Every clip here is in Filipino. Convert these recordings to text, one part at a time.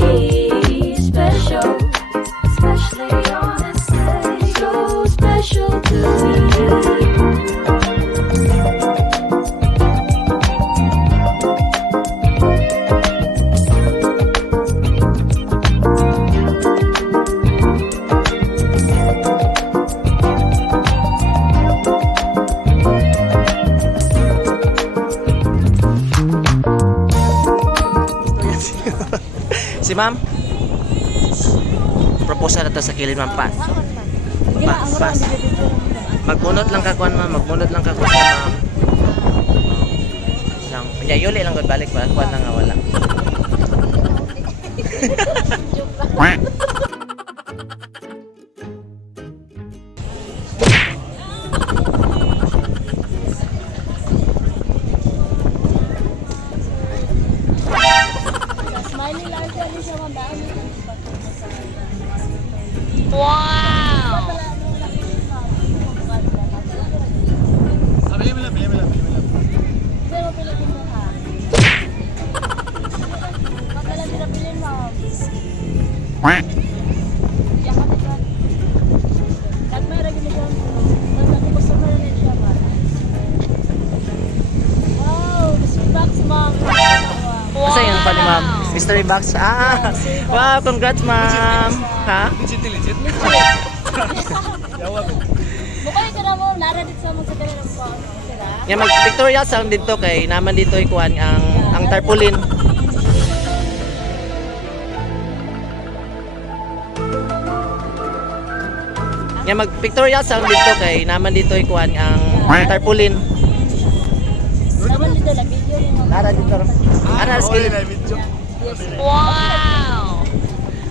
me special, especially on this day, so special to me. Si ma'am, proposal na to sa kilid ma'am pa. Pas. Magbunot lang ka kuan ma'am, magbunot lang ka kuan ma'am. Lang, nya yuli lang gud balik ba kuan na nga wala. Wow! Asa yun pa ni ma'am? Mystery box? Ah! Wow, congrats ma'am! Ha? Legit. Mukha ka na mo, lara dito sa mga sa kanila po. Sila? Yan mag Victoria Sound dito kay naman dito ikuan ang tarpaulin. Yan mag Victoria Sound dito kay naman dito ikuan ang tarpaulin. Naman dito lang, video rin mo. Lara dito. Ara skill. Wow!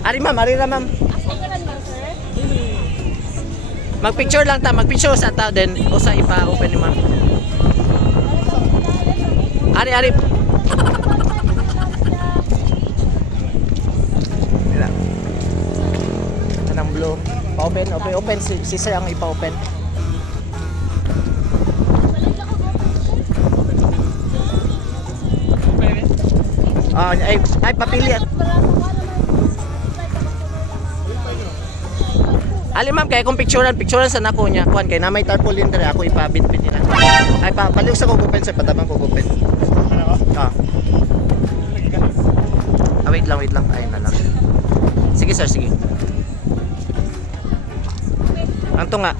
Ari ma'am, ari ra ma'am. Asa ka lang, sir? Mag-picture lang ta, mag-picture sa ta then usa ipa-open ni ma'am. Ari. Dila. Kanang blue. Pa-open si sir ang ipa-open. Ay papili. Ali ma'am, kaya kung picturean sa nako niya, kuan kay na may tarpaulin dere ako ipabitbit nila. Ay paliw sa kugupen sa patabang kugupen. Ah. Wait lang. Ay na lang. Sige sir, sige. Kanto nga.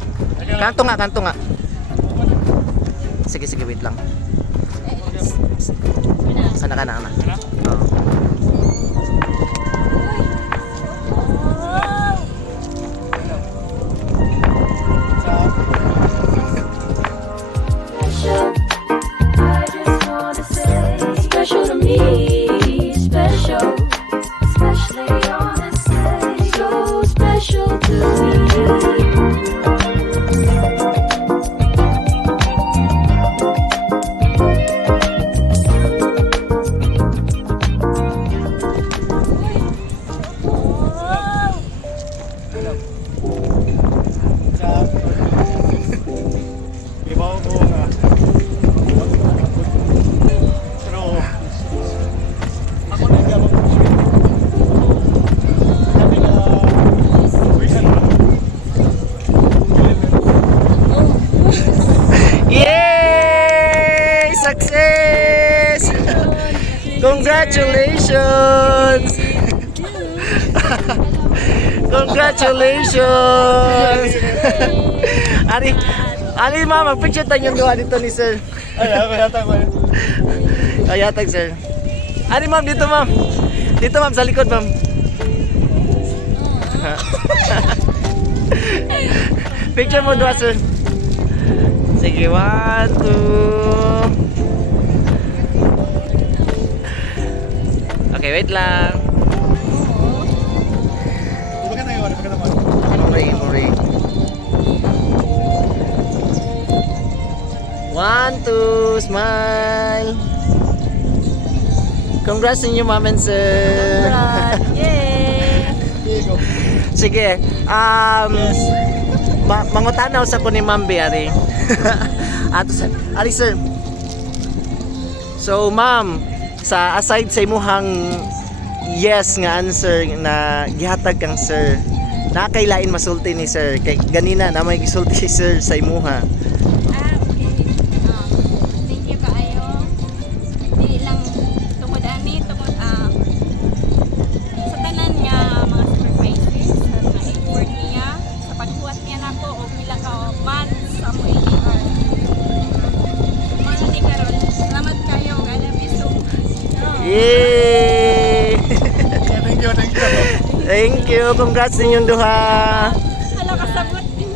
Sige, wait lang. Kana. Oh. I just wanna say, special to me, special, especially on this day, so special to me. Yay! Success! Congratulations! Congratulations! Ari ma'am, mag-picture tayo yung duha dito ni sir. Ayatag sir. Ari ma'am, dito ma'am. Dito ma'am, sa likod ma'am. Picture mo duha sir. Sige, 1, 2. Okay, wait lang. Ring. 1, 2, smile. Congrats sa inyo, ma'am and sir. Yay! Sige, mangutanaw sa ko ni Ma'am Biari. Ato sir. Ali sir. So ma'am, sa aside sa imuhang yes nga answer na gihatag kang sir. Nakailain masulti ni sir. Kay ganina na may gisulti si sir sa imuha. Okay. Thank you kaayo. Dili lang tungod ani, tungod sa tanan nga mga sacrifices, sa mga effort niya, sa pagbuhat niya nako og pila ka months sa mo ADR. Mga ni karon, salamat kayo. I love you so much. Yay! Thank you, thank you. Thank you. Congrats ninyong duha. Hala kasabot din.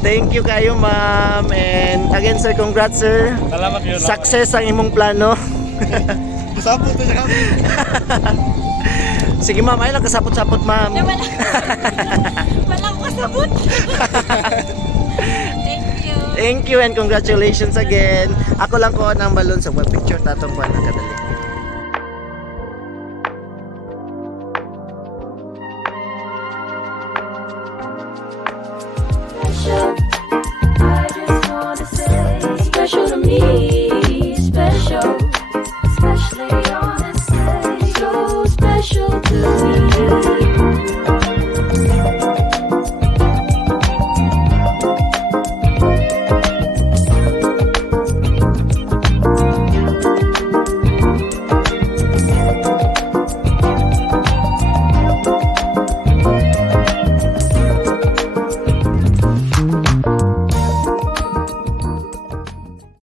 Thank you kayo, ma'am. And again, sir, congrats, sir. Salamat yun. Success ang imong plano. Kasapot to siya kami. Sige, ma'am. Ay lang kasapot-sapot, ma'am. Na wala ko kasabot. Thank you. Thank you and congratulations again. Ako lang ko ng balon sa web picture tatong kuan ang kadali.